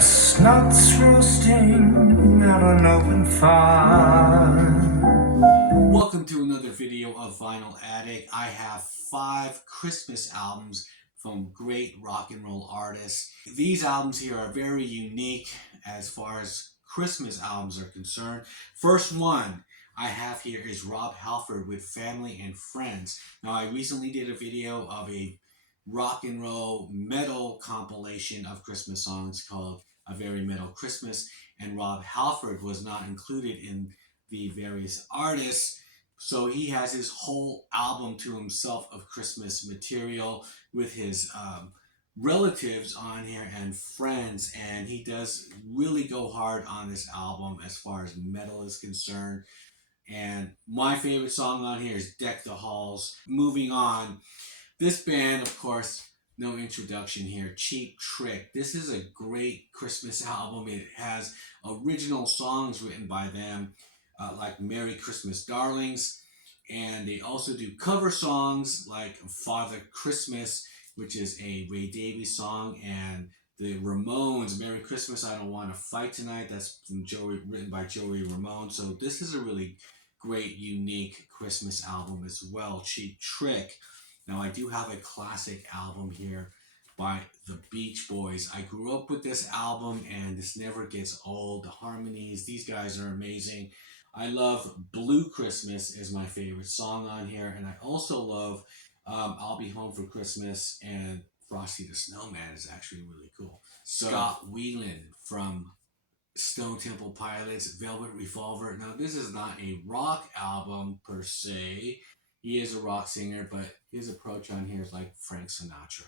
Chestnuts roasting at an open fire. Welcome to another video of Vinyl Addict. I have 5 Christmas albums from great rock and roll artists. These albums here are very unique as far as Christmas albums are concerned. First one I have here is Rob Halford with Family and Friends. Now, I recently did a video of a rock and roll metal compilation of Christmas songs called A Very Metal Christmas, and Rob Halford was not included in the various artists, so he has his whole album to himself of Christmas material with his relatives on here and friends, and he does really go hard on this album as far as metal is concerned. And my favorite song on here is Deck the Halls. Moving on, this band, of course, no introduction here, Cheap Trick. This is a great Christmas album. It has original songs written by them, like Merry Christmas Darlings, and they also do cover songs like Father Christmas, which is a Ray Davies song, and the Ramones, Merry Christmas, I Don't Want to Fight Tonight. That's from written by Joey Ramone. So this is a really great, unique Christmas album as well, Cheap Trick. Now, I do have a classic album here by the Beach Boys. I grew up with this album, and this never gets old. The harmonies, these guys are amazing. I love Blue Christmas is my favorite song on here, and I also love I'll Be Home for Christmas, and Frosty the Snowman is actually really cool. Scott Weiland from Stone Temple Pilots, Velvet Revolver. Now, this is not a rock album per se. He is a rock singer, but his approach on here is like Frank Sinatra.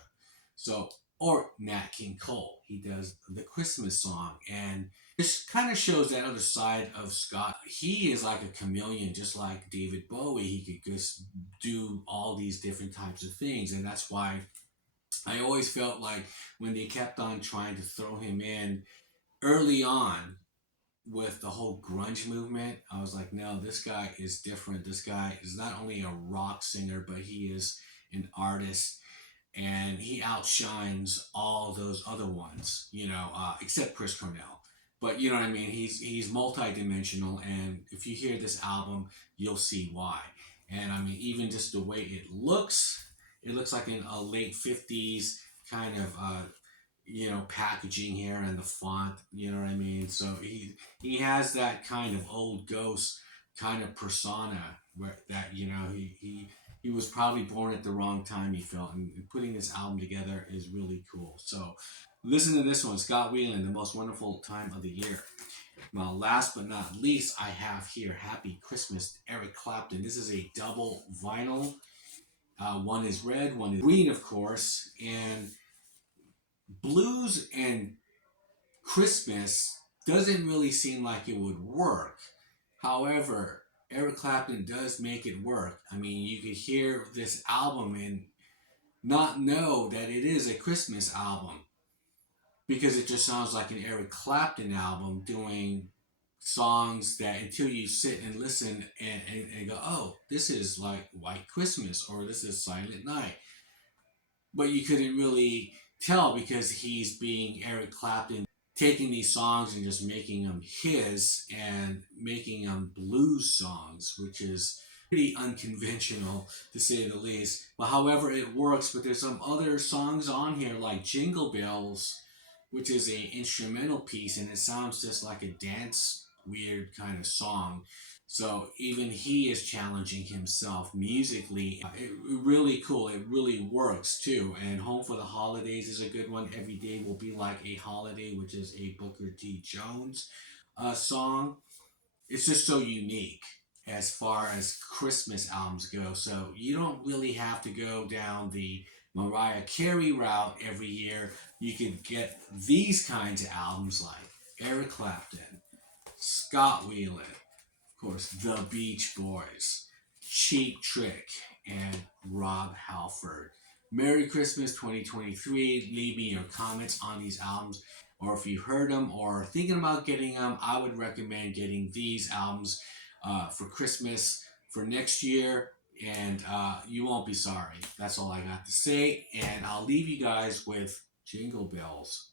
So, or Nat King Cole. He does the Christmas song, and this kind of shows that other side of Scott. He is like a chameleon, just like David Bowie. He could just do all these different types of things, and that's why I always felt like when they kept on trying to throw him in early on with the whole grunge movement, I was like, no, this guy is different. This guy is not only a rock singer, but he is an artist, and he outshines all those other ones, except Chris Cornell. But you know what I mean? He's multi-dimensional, and if you hear this album, you'll see why. And I mean, even just the way it looks like in a late 50s kind of packaging here and the font, you know what I mean? So he has that kind of old ghost kind of persona where that, he was probably born at the wrong time, he felt, and putting this album together is really cool. So listen to this one, Scott Weiland, The Most Wonderful Time of the Year. Now, last but not least, I have here Happy Christmas, Eric Clapton. This is a double vinyl. One is red, one is green, of course, and blues and Christmas doesn't really seem like it would work. However, Eric Clapton does make it work. I mean, you could hear this album and not know that it is a Christmas album because it just sounds like an Eric Clapton album doing songs that until you sit and listen and go, oh, this is like White Christmas or this is Silent Night. But you couldn't really tell because he's being Eric Clapton, taking these songs and just making them his and making them blues songs, which is pretty unconventional to say the least. But however, it works. But there's some other songs on here like Jingle Bells, which is an instrumental piece, and it sounds just like a dance weird kind of song. So even he is challenging himself musically. Really cool. It really works too. And Home for the Holidays is a good one. Every Day Will Be Like a Holiday, which is a Booker T. Jones song. It's just so unique as far as Christmas albums go. So you don't really have to go down the Mariah Carey route every year. You can get these kinds of albums like Eric Clapton, Scott Weiland, of course, The Beach Boys, Cheap Trick, and Rob Halford. Merry Christmas 2023. Leave me your comments on these albums, or if you've heard them or are thinking about getting them, I would recommend getting these albums for Christmas for next year, and you won't be sorry. That's all I got to say, and I'll leave you guys with Jingle Bells.